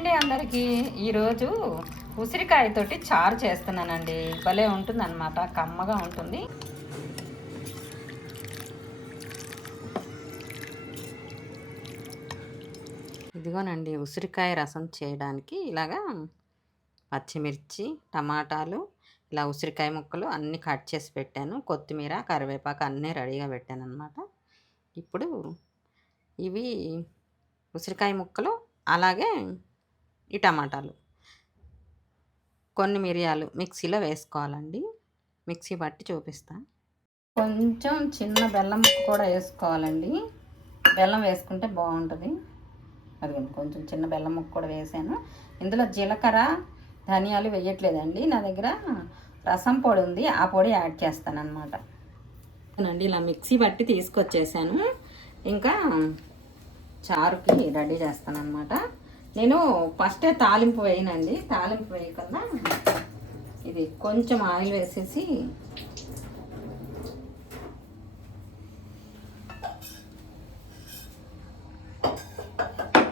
Hi అండి అందరికీ. ఈరోజు ఉసిరికాయతోటి చారు చేస్తున్నానండి. భలే ఉంటుంది అన్నమాట, కమ్మగా ఉంటుంది. ఇదిగోనండి, ఉసిరికాయ రసం చేయడానికి ఇలాగా పచ్చిమిర్చి, టమాటాలు, ఇలా ఉసిరికాయ ముక్కలు అన్నీ కట్ చేసి పెట్టాను. కొత్తిమీర, కరివేపాకు అన్నీ రెడీగా పెట్టాను అనమాట. ఇప్పుడు ఇవి ఉసిరికాయ ముక్కలు, అలాగే ఈ టమాటాలు, కొన్ని మిరియాలు మిక్సీలో వేసుకోవాలండి. మిక్సీ బట్టి చూపిస్తా. కొంచెం చిన్న బెల్లం ముక్క కూడా వేసుకోవాలండి. బెల్లం వేసుకుంటే బాగుంటుంది. అదిగోండి, కొంచెం చిన్న బెల్లం ముక్క కూడా వేసాను. ఇందులో జీలకర్ర, ధనియాలు వేయట్లేదండి. నా దగ్గర రసం పొడి ఉంది, ఆ పొడి యాడ్ చేస్తాను అనమాట. అండి ఇలా మిక్సీ బట్టి తీసుకొచ్చేసాను. ఇంకా చారుకి రెడీ చేస్తాను అనమాట. నేను ఫస్టే తాలింపు వేయనండి. తాలింపు వేయకుండా ఇది కొంచెం ఆయిల్ వేసేసి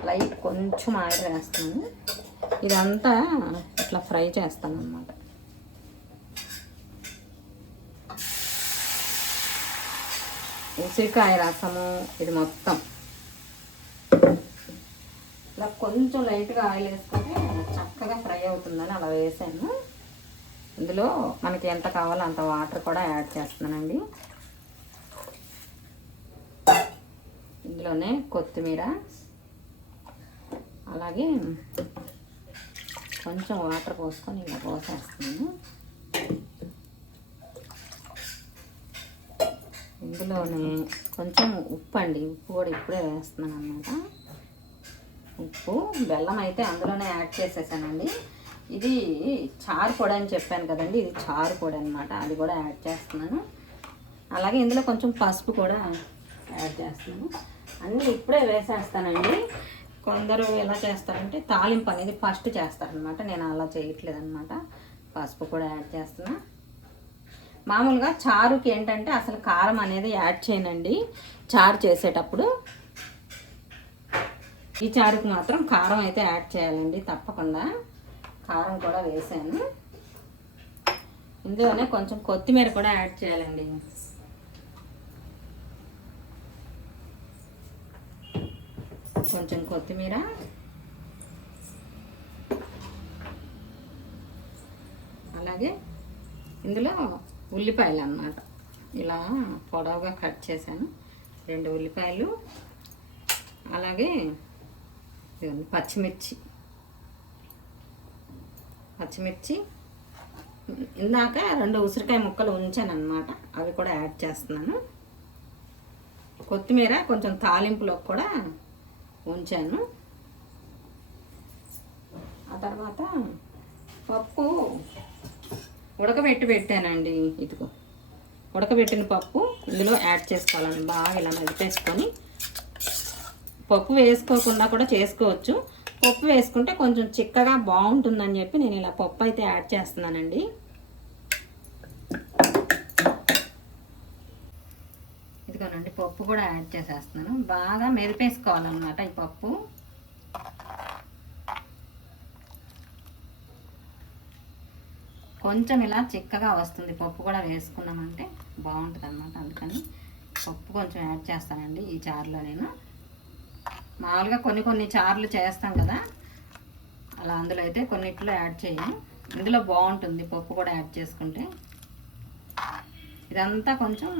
లైట్ కొంచెం ఆయిల్ వేస్తాను. ఇదంతా ఇట్లా ఫ్రై చేస్తాను అన్నమాట. ఉసిరికాయ రసము ఇది మొత్తం ఇలా కొంచెం లైట్గా ఆయిల్ వేసుకుంటే చక్కగా ఫ్రై అవుతుందని అలా వేసాను. ఇందులో మనకి ఎంత కావాలో అంత వాటర్ కూడా యాడ్ చేస్తున్నానండి. ఇందులోనే కొత్తిమీర, అలాగే కొంచెం వాటర్ పోసుకొని ఇలా పోసేస్తున్నాను. ఇందులోనే కొంచెం ఉప్పు అండి, ఉప్పు కూడా ఇప్పుడే వేస్తున్నాను అన్నమాట. ఉప్పు, బెల్లం అయితే అందులోనే యాడ్ చేసేసానండి. ఇది చారు పొడి అని చెప్పాను కదండి, ఇది చారు పొడి అనమాట. అది కూడా యాడ్ చేస్తున్నాను. అలాగే ఇందులో కొంచెం పసుపు కూడా యాడ్ చేస్తున్నాను. అన్నీ ఇప్పుడే వేసేస్తానండి. కొందరు ఎలా చేస్తారంటే తాలింపు అనేది ఫస్ట్ చేస్తారనమాట. నేను అలా చేయట్లేదు అనమాట. పసుపు కూడా యాడ్ చేస్తున్నా. మామూలుగా చారుకి ఏంటంటే అసలు కారం అనేది యాడ్ చేయనండి చారు చేసేటప్పుడు. ఈ చారుకి మాత్రం కారం అయితే యాడ్ చేయాలండి తప్పకుండా. కారం కూడా వేసాను. ఇందులోనే కొంచెం కొత్తిమీర కూడా యాడ్ చేయాలండి. కొంచెం కొత్తిమీర, అలాగే ఇందులో ఉల్లిపాయలు అన్నమాట. ఇలా పొడవుగా కట్ చేశాను 2 ఉల్లిపాయలు, అలాగే పచ్చిమిర్చి ఇందాక 2 ఉసిరికాయ ముక్కలు ఉంచాను అన్నమాట, అవి కూడా యాడ్ చేస్తున్నాను. కొత్తిమీర కొంచెం తాలింపులో కూడా ఉంచాను. ఆ తర్వాత పప్పు ఉడకబెట్టి పెట్టానండి. ఇదిగో ఉడకబెట్టిన పప్పు ఇందులో యాడ్ చేసుకోవాలండి. బాగా ఇలా మెదిపేసుకొని, పప్పు వేసుకోకుండా కూడా చేసుకోవచ్చు. పప్పు వేసుకుంటే కొంచెం చిక్కగా బాగుంటుందని చెప్పి నేను ఇలా పప్పు అయితే యాడ్ చేస్తున్నానండి. ఇదిగోనండి, పప్పు కూడా యాడ్ చేసేస్తున్నాను. బాగా మెదిపేసుకోవాలన్నమాట ఈ పప్పు. కొంచెం ఇలా చిక్కగా వస్తుంది పప్పు కూడా వేసుకున్నామంటే బాగుంటుంది అన్నమాట. అందుకని పప్పు కొంచెం యాడ్ చేస్తానండి ఈ చారులో. నేను మామూలుగా కొన్ని చారులు చేస్తాం కదా, అలా అందులో అయితే కొన్నిట్లో యాడ్ చేయను. ఇందులో బాగుంటుంది పప్పు కూడా యాడ్ చేసుకుంటే. ఇదంతా కొంచెం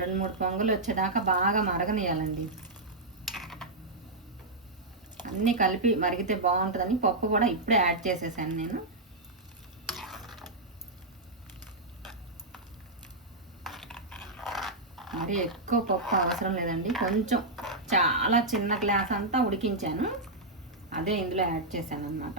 2-3 పొంగులు వచ్చేదాకా బాగా మరగనియాలండి. అన్నీ కలిపి మరిగితే బాగుంటుందని పప్పు కూడా ఇప్పుడే యాడ్ చేసేసాను నేను. మరి ఎక్కువ పప్పు అవసరం లేదండి. కొంచెం చాలా చిన్న గ్లాస్ అంతా ఉడికించాను, అదే ఇందులో యాడ్ చేశాను అన్నమాట.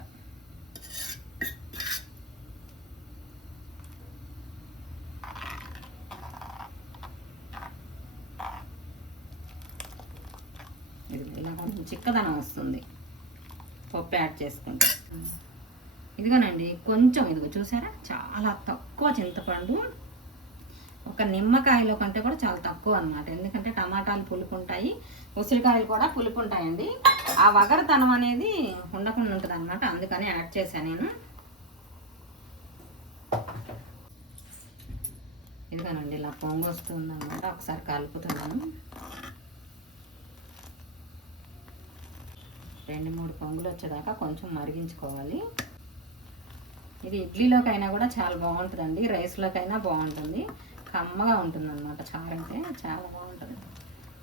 ఇలా కొంచెం చిక్కదనం వస్తుంది పప్పు యాడ్ చేసుకుంటే. ఇదిగోనండి, కొంచెం ఇదిగో చూసారా, చాలా తక్కువ చింతపండు, ఒక నిమ్మకాయలో కంటే కూడా చాలా తక్కువ అనమాట. ఎందుకంటే టమాటాలు పులుపు ఉంటాయి, ఉసిరికాయలు కూడా పులుపు ఉంటాయండి. ఆ వగరతనం అనేది ఉండకుండా ఉంటుంది అనమాట, అందుకని యాడ్ చేశాను నేను. ఇదిగోనండి ఇలా పొంగు వస్తుంది అనమాట. ఒకసారి కలుపుతున్నాను. 2-3 పొంగులు వచ్చేదాకా కొంచెం మరిగించుకోవాలి. ఇది ఇడ్లీలోకైనా కూడా చాలా బాగుంటుందండి, రైస్లోకైనా బాగుంటుంది. కమ్మగా ఉంటుంది అన్నమాట. చారు అంటే చాలా బాగుంటుంది.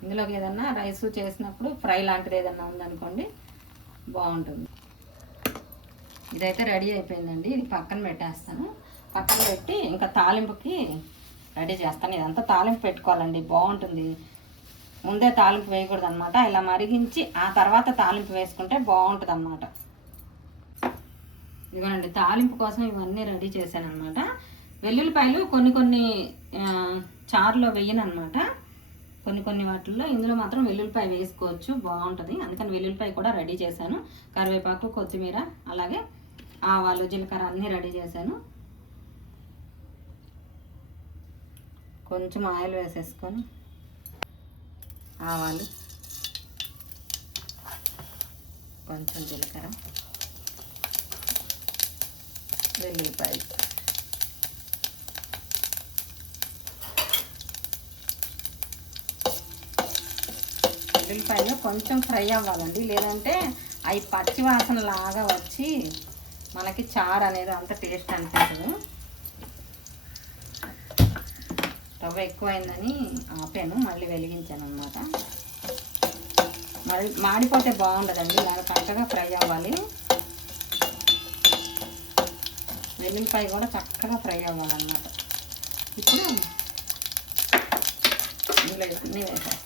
ఇందులోకి ఏదన్నా రైస్ చేసినప్పుడు ఫ్రై లాంటిది ఏదన్నా ఉందనుకోండి బాగుంటుంది. ఇదైతే రెడీ అయిపోయిందండి. ఇది పక్కన పెట్టేస్తాను. పక్కన పెట్టి ఇంకా తాలింపుకి రెడీ చేస్తాను. ఇదంతా తాలింపు పెట్టుకోవాలండి, బాగుంటుంది. ముందే తాలింపు వేయకూడదు అనమాట. ఇలా మరిగించి ఆ తర్వాత తాలింపు వేసుకుంటే బాగుంటుంది అన్నమాట. ఇదిగోనండి తాలింపు కోసం ఇవన్నీ రెడీ చేశాను అనమాట. వెల్లుల్లిపాయలు కొన్ని చారులో వేయను అనమాట. కొన్ని వాటిల్లో ఇందులో మాత్రం వెల్లుల్లిపాయ వేసుకోవచ్చు, బాగుంటుంది. అందుకని వెల్లుల్లిపాయ కూడా రెడీ చేశాను. కరివేపాకు, కొత్తిమీర, అలాగే ఆవాలు, జీలకర్ర అన్నీ రెడీ చేశాను. కొంచెం ఆయిల్ వేసేసుకొని ఆవాలు, కొంచెం జీలకర్ర, వెల్లుల్లిపాయ, వెల్లుల్లిపాయలు కొంచెం ఫ్రై అవ్వాలండి, లేదంటే అవి పచ్చి వాసన లాగా వచ్చి మనకి చారు అనేది అంత టేస్ట్ అనిపించదు. రవ్వ ఎక్కువైందని ఆపాను, మళ్ళీ వెలిగించాను అనమాట. మళ్ళీ మాడిపోతే బాగుండదండి, ఇలాగ చక్కగా ఫ్రై అవ్వాలి. వెల్లుల్లిపాయ కూడా చక్కగా ఫ్రై అవ్వాలన్నమాట. ఇప్పుడు ఇందులో అన్నీ వేసేస్తాను.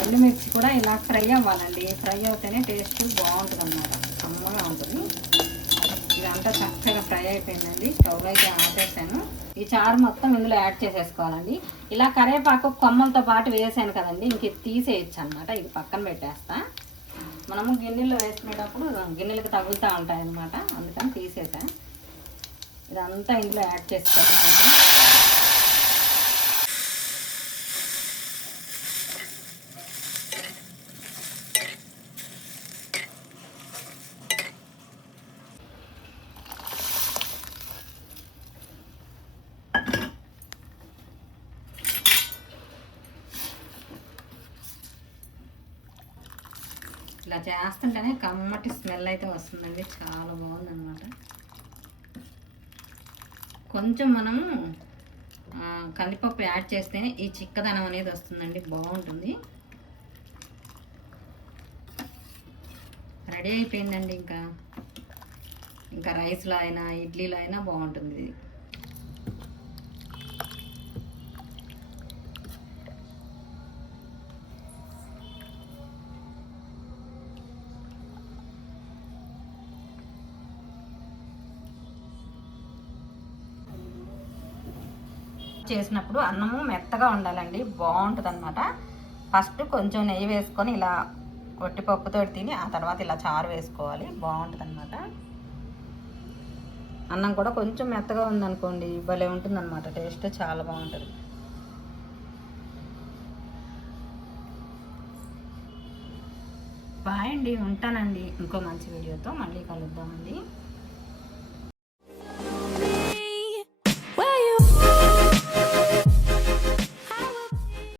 ఎండుమిర్చి కూడా ఇలా ఫ్రై అవ్వాలండి. ఫ్రై అవుతేనే టేస్ట్ బాగుంటుంది అన్నమాట, కమ్మగా ఉంటుంది. ఇదంతా చక్కగా ఫ్రై అయిపోయిందండి. స్టవ్ అయితే ఆపేసాను. ఈ చారు మొత్తం ఇందులో యాడ్ చేసేసుకోవాలండి. ఇలా కరివేపాకు కొమ్మలతో పాటు వేసాను కదండి, ఇంక ఇది తీసేయచ్చు అనమాట. ఇది పక్కన పెట్టేస్తా. మనము గిన్నెలో వేసుకునేటప్పుడు గిన్నెలకు తగులుతూ ఉంటాయి అన్నమాట, అందుకని తీసేసా. ఇదంతా ఇందులో యాడ్ చేసుకోవాలి. ఇలా చేస్తుంటేనే కమ్మటి స్మెల్ అయితే వస్తుందండి, చాలా బాగుందన్నమాట. కొంచెం మనము కందిపప్పు యాడ్ చేస్తేనే ఈ చిక్కదనం అనేది వస్తుందండి, బాగుంటుంది. రెడీ అయిపోయిందండి. ఇంకా రైస్లో అయినా ఇడ్లీలో అయినా బాగుంటుంది ఇది. చేసినప్పుడు అన్నము మెత్తగా ఉండాలండి, బాగుంటుంది అనమాట. ఫస్ట్ కొంచెం నెయ్యి వేసుకొని ఇలా వట్టిపప్పుతో తిని ఆ తర్వాత ఇలా చారు వేసుకోవాలి, బాగుంటుంది అనమాట. అన్నం కూడా కొంచెం మెత్తగా ఉందనుకోండి భలే ఉంటుంది అనమాట, టేస్ట్ చాలా బాగుంటుంది. బాయ్ అండి, ఉంటానండి. ఇంకో మంచి వీడియోతో మళ్ళీ కలుద్దామండి.